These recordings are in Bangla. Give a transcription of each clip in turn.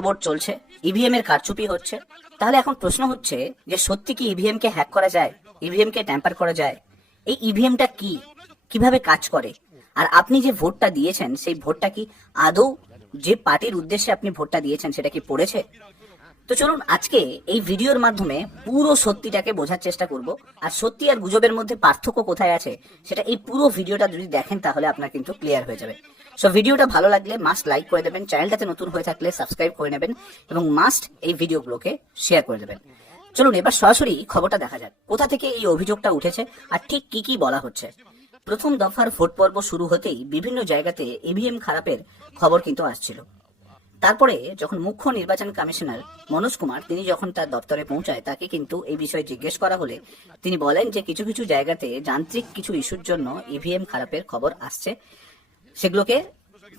গড়বড় চলছে, ইভিএম এর কারচুপি হচ্ছে। তাহলে এখন প্রশ্ন হচ্ছে যে সত্যি কি ইভিএম কে হ্যাক করা যায়, ইভিএম কে ট্যাম্পার করা যায়? এই ইভিএমটা কি, কিভাবে কাজ করে, আর আপনি যে ভোটটা দিয়েছেন সেই ভোটটা কি আদৌ যে পার্টির উদ্দেশ্যে আপনি ভোটটা দিয়েছেন সেটা কি পড়েছে? তো চলুন আজকে এই ভিডিওর মাধ্যমে পুরো সত্যিটাকে বোঝার চেষ্টা করব, আর সত্যি আর গুজবের মধ্যে পার্থক্য কোথায় আছে সেটা এই পুরো ভিডিওটা যদি দেখেন তাহলে আপনার কিন্তু ক্লিয়ার হয়ে যাবে। সো ভিডিওটা ভালো লাগলে মাস্ট লাইক করে দেবেন, চ্যানেলটাতে নতুন হয়ে থাকলে সাবস্ক্রাইব করে নেবেন এবং মাস্ট এই ভিডিওগুলোকে শেয়ার করে দেবেন। চলুন এবার সরাসরি খবরটা দেখা যাক কোথা থেকে এই অভিযোগটা উঠেছে আর ঠিক কি কি বলা হচ্ছে। প্রথম দফার ভোট পর্ব শুরু হতেই বিভিন্ন জায়গাতে ইভিএম খারাপের খবর কিন্তু আসছিল। তারপরে যখন মুখ্য নির্বাচন কমিশনার মনোজ কুমার তিনি যখন তার দপ্তরে পৌঁছায়, তাকে কিন্তু এই বিষয়ে জিজ্ঞেস করা হলে তিনি বলেন যে কিছু কিছু জায়গাতে যান্ত্রিক কিছু ইস্যুর জন্য ইভিএম খারাপের খবর আসছে, সেগুলোকে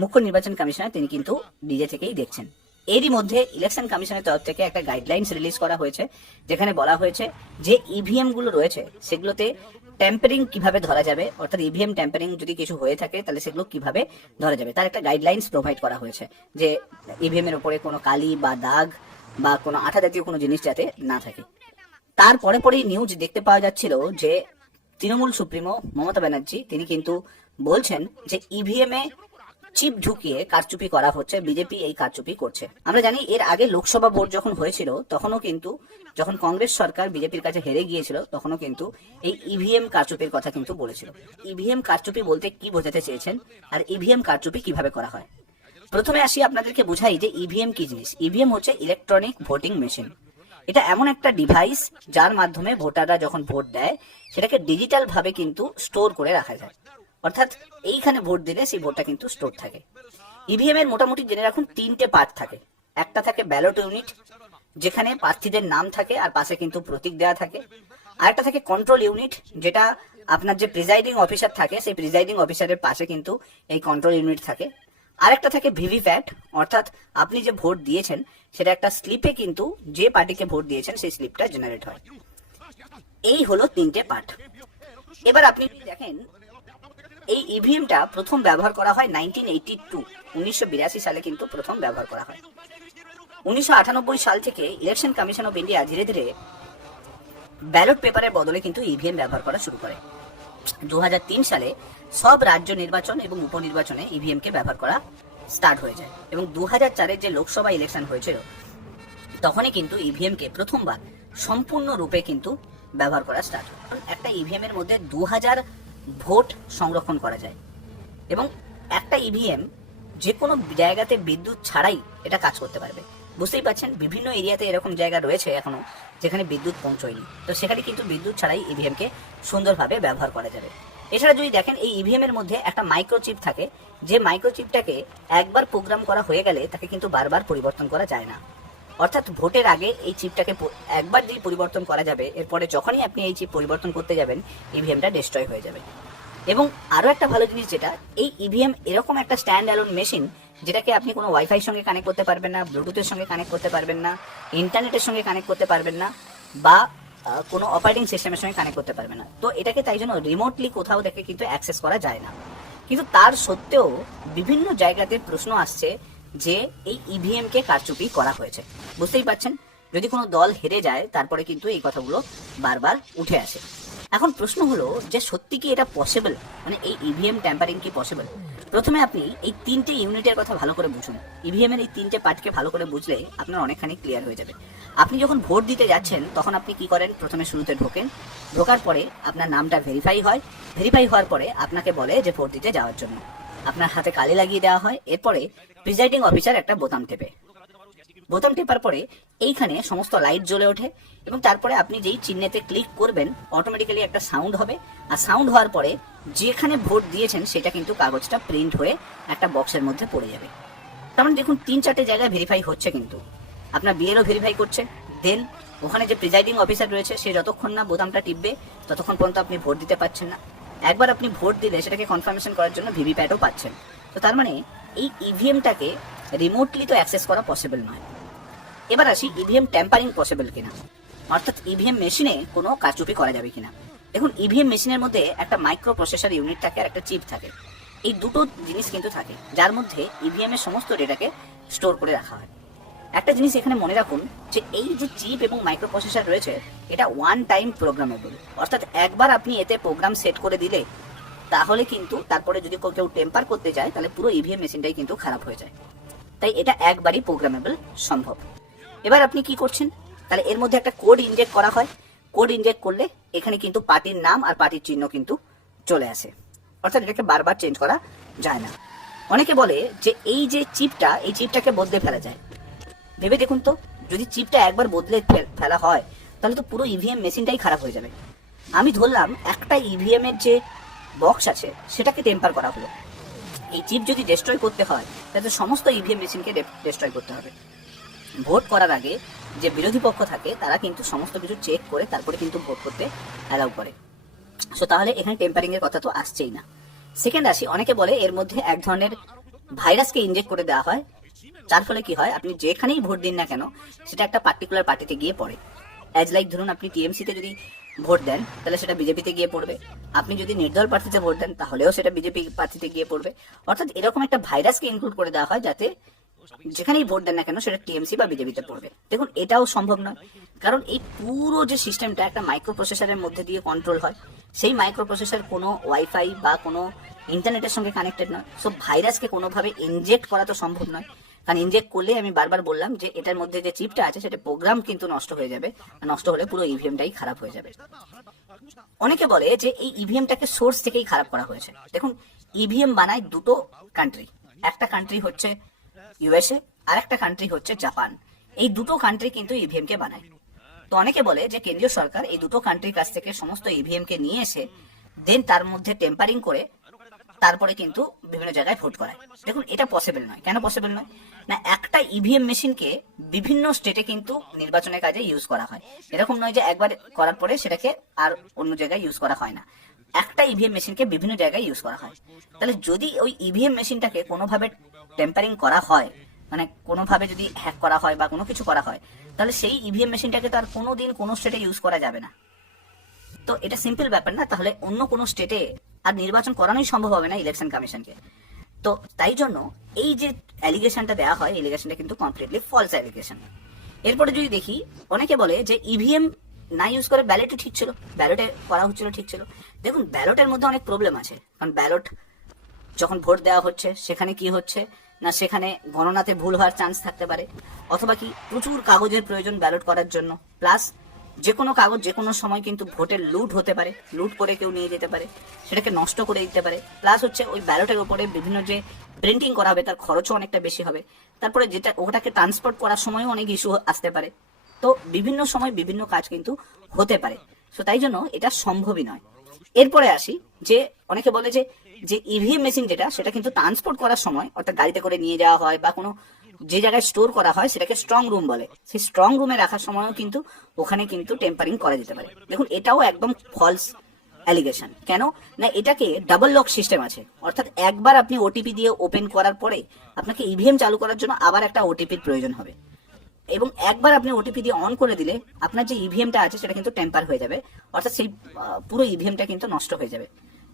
মুখ্য নির্বাচন কমিশনার তিনি কিন্তু নিজে থেকেই দেখছেন। এরই মধ্যে ইলেকশন কমিশনের তরফ থেকে একটা গাইডলাইন্স রিলিজ করা হয়েছে, যেখানে বলা হয়েছে যে ইভিএম গুলো রয়েছে সেগুলোতে ট্যাম্পারিং কিভাবে ধরা যাবে, অর্থাৎ ইভিএম ট্যাম্পারিং যদি কিছু হয়ে থাকে তাহলে সেগুলো কিভাবে ধরা যাবে তার একটা গাইডলাইন্স প্রোভাইড করা হয়েছে, যে ইভিএম এর উপরে কোনো কালি বা দাগ বা কোনো আঠা জাতীয় কোনো জিনিস যাতে না থাকে। তারপরে পরেই নিউজ দেখতে পাওয়া যাচ্ছিল যে তৃণমূল সুপ্রিমো মমতা ব্যানার্জি তিনি কিন্তু বলছেন যে ইভিএম এ চিপ ঢুকিয়ে কারচুপি করা হচ্ছে, বিজেপি এই কারচুপি করছে। আমরা জানি এর আগে লোকসভা ভোট যখন হয়েছিল তখনও কিন্তু যখন কংগ্রেস সরকার বিজেপির কাছে হেরে গিয়েছিল তখনও কিন্তু এই ইভিএম কারচুপির কথা কিন্তু বলেছিল। ইভিএম কারচুপি বলতে কি বোঝাতে চেয়েছেন আর ইভিএম কারচুপি কিভাবে করা হয়? প্রথমে আসি আপনাদেরকে বোঝাই যে ইভিএম কি জিনিস। ইভিএম হচ্ছে ইলেকট্রনিক ভোটিং মেশিন। এটা এমন একটা ডিভাইস যার মাধ্যমে ভোটাররা যখন ভোট দেয় সেটাকে ডিজিটাল ভাবে কিন্তু স্টোর করে রাখা যায়, অর্থাৎ এইখানে ভোট দিলে সেই ভোটটা কিন্তু স্টোর থাকে। ইভিএম এর মোটামুটি জেনে রাখুন তিনটে পার্ট থাকে। একটা থাকে ব্যালট ইউনিট, যেখানে প্রার্থীদের নাম থাকে আর পাশে কিন্তু প্রতীক দেওয়া থাকে। আরেকটা থাকে কন্ট্রোল ইউনিট, যেটা আপনার যে প্রিজাইডিং অফিসার থাকে সেই প্রিজাইডিং অফিসারের পাশে কিন্তু এই কন্ট্রোল ইউনিট থাকে। আরেকটা থাকে ভিভিপ্যাট, অর্থাৎ আপনি যে ভোট দিয়েছেন সেটা একটা স্লিপে কিন্তু যে পার্টিকে ভোট দিয়েছেন সেই স্লিপটা জেনারেট হয়। এই হলো তিনটে পার্ট। এবার আপনি দেখেন এই ইভিএমটা প্রথম ব্যবহার করা হয় 1982 সালে কিন্তু প্রথম ব্যবহার করা হয়। 1998 সাল থেকে ইলেকশন কমিশন অফ ইন্ডিয়া ধীরে ধীরে ব্যালট পেপারের বদলে কিন্তু ইভিএম ব্যবহার করা শুরু করে। 2003 সালে সব রাজ্য নির্বাচন এবং উপনির্বাচনে ইভিএম কে ব্যবহার করা স্টার্ট হয়ে যায় এবং 2004-এর যে লোকসভা ইলেকশন হয়েছিল তখনই কিন্তু ইভিএম কে প্রথমবার সম্পূর্ণ রূপে কিন্তু ব্যবহার করা স্টার্ট হয়। একটা ইভিএম এর মধ্যে 2000 ভোট সংরক্ষণ করা যায় এবং একটা ইভিএম যে কোনো জায়গাতে বিদ্যুৎ ছাড়াই এটা কাজ করতে পারবে। বুঝতেই পারছেন বিভিন্ন এরিয়াতে এরকম জায়গা রয়েছে এখনো যেখানে বিদ্যুৎ পৌঁছয়নি, তো সেখানে কিন্তু বিদ্যুৎ ছাড়াই ইভিএম কে সুন্দরভাবে ব্যবহার করা যাবে। এছাড়া যদি দেখেন এই ইভিএম এর মধ্যে একটা মাইক্রোচিপ থাকে, যে মাইক্রোচিপটাকে একবার প্রোগ্রাম করা হয়ে গেলে তাকে কিন্তু বারবার পরিবর্তন করা যায় না। অর্থাৎ ভোটের আগে এই চিপটাকে একবার যদি পরিবর্তন করা যাবে, এরপরে যখনই আপনি এই চিপ পরিবর্তন করতে যাবেন ইভিএমটা ডিস্ট্রয় হয়ে যাবে। এবং আরো একটা ভালো জিনিস যেটা, এই ইভিএম এরকম একটা স্ট্যান্ড অ্যালোন মেশিন যেটাকে আপনি কোনো ওয়াইফাই সঙ্গে কানেক্ট করতে পারবেন না, ব্লুটুথের সঙ্গে কানেক্ট করতে পারবেন না, ইন্টারনেটের সঙ্গে কানেক্ট করতে পারবেন না, বা কোনো অপারেটিং সিস্টেমের সঙ্গে কানেক্ট করতে পারবেন না। তো এটাকে তাই জন্য রিমোটলি কোথাও থেকে কিন্তু অ্যাক্সেস করা যায় না। কিন্তু তার সত্ত্বেও বিভিন্ন জায়গাতে প্রশ্ন আসছে যে এই ইভিএম কে কারচুপি করা হয়েছে। বুঝতেই পারছেন, যদি কোনো দল হেরে যায় তারপরে কিন্তু এই কথাগুলো বারবার উঠে আসে। এখন প্রশ্ন হলো যে সত্যি কি এটা পসিবল, মানে এই ইভিএম ট্যাম্পারিং কি পসিবল? প্রথমে আপনি এই তিনটে ইউনিটের কথা ভালো করে বুঝুন। ইভিএম এর এই তিনটে পার্টকে ভালো করে বুঝলে আপনার অনেকখানি ক্লিয়ার হয়ে যাবে। আপনি যখন ভোট দিতে যাচ্ছেন তখন আপনি কি করেন, প্রথমে শুরুতে ঢোকেন, ঢোকার পরে আপনার নামটা ভেরিফাই হয়, ভেরিফাই হওয়ার পরে আপনাকে বলে যে ভোট দিতে যাওয়ার জন্য আপনার হাতে কালি লাগিয়ে দেওয়া হয়। এরপরে প্রিজাইডিং অফিসার একটা বোতাম টেপে, বোতাম টেপার পরে এইখানে সমস্ত লাইট জ্বলে ওঠে এবং তারপরে আপনি যেই চিহ্নেতে ক্লিক করবেন অটোমেটিক্যালি একটা সাউন্ড হবে, আর সাউন্ড হওয়ার পরে যেখানে ভোট দিয়েছেন সেটা কিন্তু কাগজটা প্রিন্ট হয়ে একটা বক্সের মধ্যে পড়ে যাবে। তার মানে দেখুন 3-4টে জায়গায় ভেরিফাই হচ্ছে, কিন্তু আপনার বিএলও ভেরিফাই করছে, দেন ওখানে যে প্রিজাইডিং অফিসার রয়েছে সে যতক্ষণ না বোতামটা টিপবে ততক্ষণ পর্যন্ত আপনি ভোট দিতে পারছেন না। একবার আপনি ভোট দিলে সেটাকে কনফার্মেশন করার জন্য ভিভিপ্যাটও পাচ্ছেন। তো তার মানে এই ইভিএমটাকে রিমোটলি তো অ্যাক্সেস করা পসিবল নয়। এবার আসি ইভিএম ট্যাম্পারিং পসিবল কিনা, অর্থাৎ ইভিএম মেশিনে কোনো কারচুপি করা যাবে কিনা। দেখুন ইভিএম মেশিনের মধ্যে একটা মাইক্রো প্রসেসর ইউনিট থাকে আর একটা চিপ থাকে। এই দুটো জিনিস কিন্তু থাকে যার মধ্যে ইভিএম এর সমস্ত ডেটাকে স্টোর করে রাখা হয়। একটা জিনিস এখানে মনে রাখুন যে এই যে চিপ এবং মাইক্রো প্রসেসর রয়েছে এটা ওয়ান টাইম প্রোগ্রামেবল, অর্থাৎ একবার আপনি এতে প্রোগ্রাম সেট করে দিলে তাহলে কিন্তু তারপরে যদি কেউ টেম্পার করতে যায় তাহলে পুরো ইভিএম মেশিনটাই কিন্তু খারাপ হয়ে যায়। তাই এটা একবারই প্রোগ্রামেবল সম্ভব। এবার আপনি কি করছেন, তাহলে এর মধ্যে একটা কোড ইনজেক্ট করা হয়। কোড ইনজেক্ট করলে এখানে কিন্তু পার্টির নাম আর পার্টির চিহ্ন কিন্তু চলে আসে, অর্থাৎ এটাকে বারবার চেঞ্জ করা যায় না। অনেকে বলে যে এই যে চিপটা, এই চিপটাকে বদলে ফেলা যায়। ভেবে দেখুন তো, যদি চিপটা একবার বদলে ফেলা হয় তাহলে তো পুরো ইভিএম মেশিনটাই খারাপ হয়ে যাবে। আমি ধরলাম একটা ইভিএম এর যে বক্স আছে সেটাকে টেম্পার করা হলো, এই চিপ যদি ডিস্ট্রয় করতে হয় তাহলে সমস্ত ইভিএম মেশিনকে ডিস্ট্রয় করতে হবে। ভোট করার আগে যে বিরোধী পক্ষ থাকে তারা কিন্তু সমস্ত কিছু চেক করে তারপরে কিন্তু ভোট করতে অ্যালাউ করে। সো তাহলে এখানে টেম্পারিং এর কথা তো আসছেই না। সেকেন্ড আসি, অনেকে বলে এর মধ্যে এক ধরনের ভাইরাসকে ইনজেক্ট করে দেওয়া হয়, যার ফলে কি হয় আপনি যেখানেই ভোট দিন না কেন সেটা একটা পার্টিকুলার পার্টিতে গিয়ে পড়ে। অ্যাজ লাইক ধরুন আপনি টিএমসিতে যদি ভোট দেন তাহলে সেটা বিজেপিতে গিয়ে পড়বে, আপনি যদি নির্দল প্রার্থীতে ভোট দেন তাহলেও সেটা বিজেপি প্রার্থীতে গিয়ে পড়বে। অর্থাৎ এরকম একটা ভাইরাসকে ইনক্লুড করে দেওয়া হয় যাতে যেখানেই ভোট দেন না কেন সেটা টিএমসি বা বিজেপিতে পড়বে। দেখুন এটাও সম্ভব নয়, কারণ এই পুরো যে সিস্টেমটা একটা মাইক্রো প্রসেসরের মধ্যে দিয়ে কন্ট্রোল হয়, সেই মাইক্রো প্রসেসর কোনো ওয়াইফাই বা কোনো ইন্টারনেটের সঙ্গে কানেক্টেড নয়। সো ভাইরাসকে কোনোভাবে ইনজেক্ট করা তো সম্ভব নয়, কারণ ইনজেক্ট করলে আমি বারবার বললাম যে এটার মধ্যে যে চিপটা আছে সেটা প্রোগ্রাম কিন্তু নষ্ট হয়ে যাবে, আর নষ্ট হলে পুরো ইভিএমটাই খারাপ হয়ে যাবে। অনেকে বলে যে এই ইভিএমটাকে সোর্স থেকেই খারাপ করা হয়েছে। দেখুন ইভিএম বানায় দুটো কান্ট্রি, একটা কান্ট্রি হচ্ছে ইউএসএ আর একটা কান্ট্রি হচ্ছে জাপান। এই দুটো কান্ট্রি কিন্তু ইভিএম কে বানায়। তো অনেকে বলে যে কেন্দ্রীয় সরকার এই দুটো কান্ট্রির কাছ থেকে সমস্ত ইভিএম কে নিয়ে এসে দেন তার মধ্যে টেম্পারিং করে তারপরে কিন্তু বিভিন্ন জায়গায় ভোট করায়। দেখুন এটা পসিবল নয়। কেন পসিবল নয় না, একটা ইভিএম মেশিনকে বিভিন্ন স্টেটে কিন্তু নির্বাচনের কাজে ইউজ করা হয়। এরকম নয় যে একবার করার পরে সেটাকে আর অন্য জায়গায় ইউজ করা হয় না, একটা ইভিএম মেশিনকে বিভিন্ন জায়গায় ইউজ করা হয়। তাহলে যদি ওই ইভিএম মেশিনটাকে কোনোভাবে টেম্পারিং করা হয়, মানে কোনোভাবে যদি হ্যাক করা হয় বা কোনো কিছু করা হয়, তাহলে সেই ইভিএম মেশিনটাকে তো আর কোনোদিন কোনো স্টেটে ইউজ করা যাবে না। তো এটা সিম্পল ব্যাপার না, তাহলে অন্য কোনো স্টেটে আর নির্বাচন করানোই সম্ভব হবে না ইলেকশন কমিশনকে। তো তাই জন্য এই যে অ্যালিগেশনটা দেওয়া হয়, অ্যালিগেশনটা কিন্তু কমপ্লিটলি ফলস অ্যালিগেশন। এরপরে যদি দেখি, অনেকে বলে যে ইভিএম না ইউজ করে ব্যালটে ঠিক ছিল, ব্যালটে করা হচ্ছিল ঠিক ছিল। দেখুন ব্যালটের মধ্যে অনেক প্রবলেম আছে, কারণ ব্যালট যখন ভোট দেওয়া হচ্ছে সেখানে কি হচ্ছে না, সেখানে গণনাতে ভুল হওয়ার চান্স থাকতে পারে, অথবা কি প্রচুর কাগজের প্রয়োজন ব্যালট করার জন্য, প্লাস যে কোনো কাগজ যে কোনো সময় কিন্তু ভোটের লুট হতে পারে, লুট করে কেউ নিয়ে যেতে পারে, সেটাকে নষ্ট করে দিতে পারে। প্লাস হচ্ছে ওই ব্যালটের উপরে বিভিন্ন যে প্রিন্টিং করা হবে তার খরচও অনেকটা বেশি হবে। তারপরে যেটা ওটাকে ট্রান্সপোর্ট করার সময়ও অনেক ইস্যু আসতে পারে। তো বিভিন্ন সময় বিভিন্ন কাজ কিন্তু হতে পারে। সো তাই জন্য এটা সম্ভবই নয়। এরপরে আসি যে অনেকে বলে যে যে ইভিএম মেশিন যেটা, সেটা কিন্তু ট্রান্সপোর্ট করার সময় অর্থাৎ গাড়িতে করে নিয়ে যাওয়া হয় বা কোনো যে জায়গায় স্টোর করা হয় সেটাকে স্ট্রং রুম বলে, সেই স্ট্রং রুমে রাখার সময়ও কিন্তু ওখানে কিন্তু টেম্পারিং করা যেতে পারে। দেখুন এটাও একদম ফলস অ্যালিগেশন। কেন না, এটাকে ডাবল লক সিস্টেম আছে, অর্থাৎ একবার আপনি ওটিপি দিয়ে ওপেন করার পরে আপনাকে ইভিএম চালু করার জন্য আবার একটা ওটিপির প্রয়োজন হবে, এবং একবার আপনি ওটিপি দিয়ে অন করে দিলে আপনার যে ইভিএমটা আছে সেটা কিন্তু টেম্পার হয়ে যাবে, অর্থাৎ সেই পুরো ইভিএমটা কিন্তু নষ্ট হয়ে যাবে।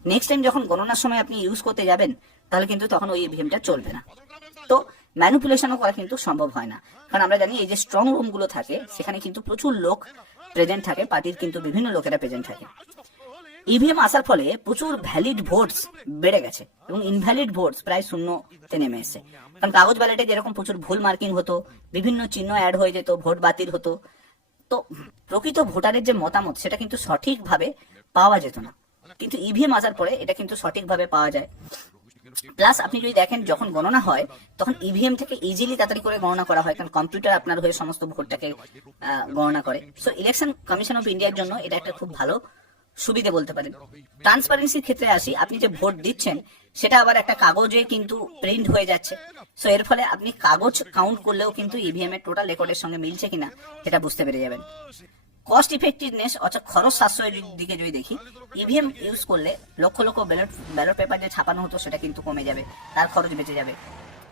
নেক্সট টাইম যখন গণনার সময় আপনি ইউজ করতে যাবেন তাহলে কিন্তু তখন ওই ইভিএমটা চলবে না। তো ম্যানিপুলেশনও করা কিন্তু সম্ভব হয় না, কারণ আমরা জানি এই যে স্ট্রং রুমগুলো থাকে সেখানে কিন্তু প্রচুর লোক প্রেজেন্ট থাকে, পার্টির কিন্তু বিভিন্ন লোকেরা প্রেজেন্ট থাকে। ইভিএম আসার ফলে প্রচুর ভ্যালিড ভোটস বেড়ে গেছে এবং ইনভ্যালিড ভোটস প্রায় শূন্যতে নেমে এসেছে। কারণ কাগজ ব্যালটে যেরকম প্রচুর ভুল মার্কিং হতো, বিভিন্ন চিহ্ন অ্যাড হয়ে যেত, ভোট বাতিল হতো, তো প্রকৃত ভোটারের যে মতামত সেটা কিন্তু সঠিকভাবে পাওয়া যেত না। কিন্তু ইভিএম আসার পরে এটা কিন্তু সঠিকভাবে পাওয়া যায়। প্লাস আপনি যদি দেখেন যখন গণনা হয় তখন ইভিএম থেকে ইজিলি তাড়াতাড়ি করে গণনা করা হয়, কারণ কম্পিউটার আপনার হয়ে সমস্ত ভোটটাকে গণনা করে। সো ইলেকশন কমিশন অফ ইন্ডিয়ার জন্য এটা একটা খুব ভালো সুবিধা বলতে পারেন। ট্রান্সপারেন্সির ক্ষেত্রে আসি, আপনি যে ভোট দিচ্ছেন সেটা আবার একটা কাগজে কিন্তু প্রিন্ট হয়ে যাচ্ছে। সো এর ফলে আপনি কাগজ কাউন্ট করলেও কিন্তু ইভিএম এর টোটাল রেকর্ডের সঙ্গে মিলছে কিনা সেটা বুঝতে পেরে যাবেন। কস্ট ইফেক্টিভনেস অর্থাৎ খরচ সাশ্রয়ের দিকে যদি দেখি, ইভিএম ইউজ করলে লক্ষ লক্ষ ব্যালট পেপার যে ছাপানো হতো সেটা কিন্তু কমে যাবে, তার খরচ বেঁচে যাবে।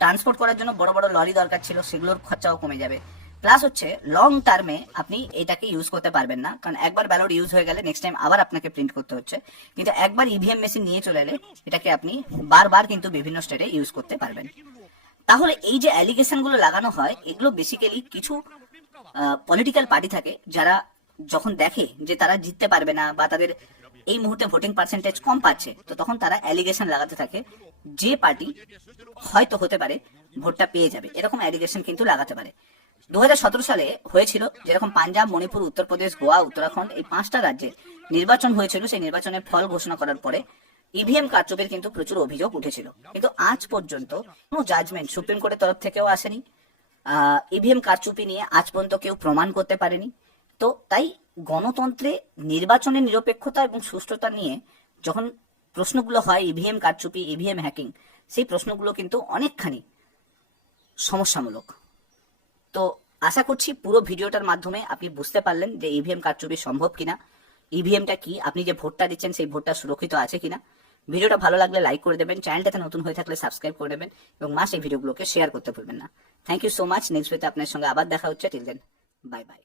ট্রান্সপোর্ট করার জন্য বড় বড় লরি দরকার ছিল, সেগুলোর খরচাও কমে যাবে। প্লাস হচ্ছে লং টার্মে আপনি এটাকে ইউজ করতে পারবেন না, কারণ একবার ব্যালট ইউজ হয়ে গেলে নেক্সট টাইম আবার আপনাকে প্রিন্ট করতে হচ্ছে। কিন্তু একবার ইভিএম মেশিন নিয়ে চলে এলে এটাকে আপনি বারবার কিন্তু বিভিন্ন স্টেটে ইউজ করতে পারবেন। তাহলে এই যে অ্যালিগেশন গুলো লাগানো হয়, এগুলো বেসিক্যালি কিছু পলিটিক্যাল পার্টি থাকে যারা যখন দেখে যে তারা জিততে পারবে না বা তাদের এই মুহূর্তে ভোটিং পার্সেন্টেজ কম পাচ্ছে, তো তখন তারা অ্যালিগেশন লাগাতে থাকে যে পার্টি হয়তো হতে পারে ভোটটা পেয়ে যাবে, এরকম অ্যালিগেশন কিন্তু লাগাতে পারে। 2017 সালে হয়েছিল যেরকম পাঞ্জাব, মণিপুর, উত্তরপ্রদেশ, গোয়া, উত্তরাখণ্ড, এই 5টা রাজ্যে নির্বাচন হয়েছিল। সেই নির্বাচনের ফল ঘোষণা করার পরে ইভিএম কারচুপির কিন্তু প্রচুর অভিযোগ উঠেছিল, কিন্তু আজ পর্যন্ত কোনো জাজমেন্ট সুপ্রিম কোর্টের তরফ থেকেও আসেনি। ইভিএম কারচুপি নিয়ে আজ পর্যন্ত কেউ প্রমাণ করতে পারেনি। তো তাই গণতন্ত্রে নির্বাচনের নিরপেক্ষতা এবং সুষ্ঠুতা নিয়ে যখন প্রশ্নগুলো হয়, ইভিএম কারচুপি, ইভিএম হ্যাকিং, সেই প্রশ্নগুলো কিন্তু অনেকখানি সমস্যামূলক। তো আশা করছি পুরো ভিডিওটার মাধ্যমে আপনি বুঝতে পারলেন যে ইভিএম কারচুপি সম্ভব কিনা, ইভিএমটা কি, আপনি যে ভোটটা দিচ্ছেন সেই ভোটটা সুরক্ষিত আছে কিনা। ভিডিওটা ভালো লাগলে লাইক করে দেবেন, চ্যানেলটাতে নতুন হয়ে থাকলে সাবস্ক্রাইব করে দেবেন এবং এই ভিডিওগুলোকে শেয়ার করতে ভুলবেন না। Thank you so much. Next ভিডিওতে আপনার সঙ্গে আবার দেখা হচ্ছে। Till then, bye by.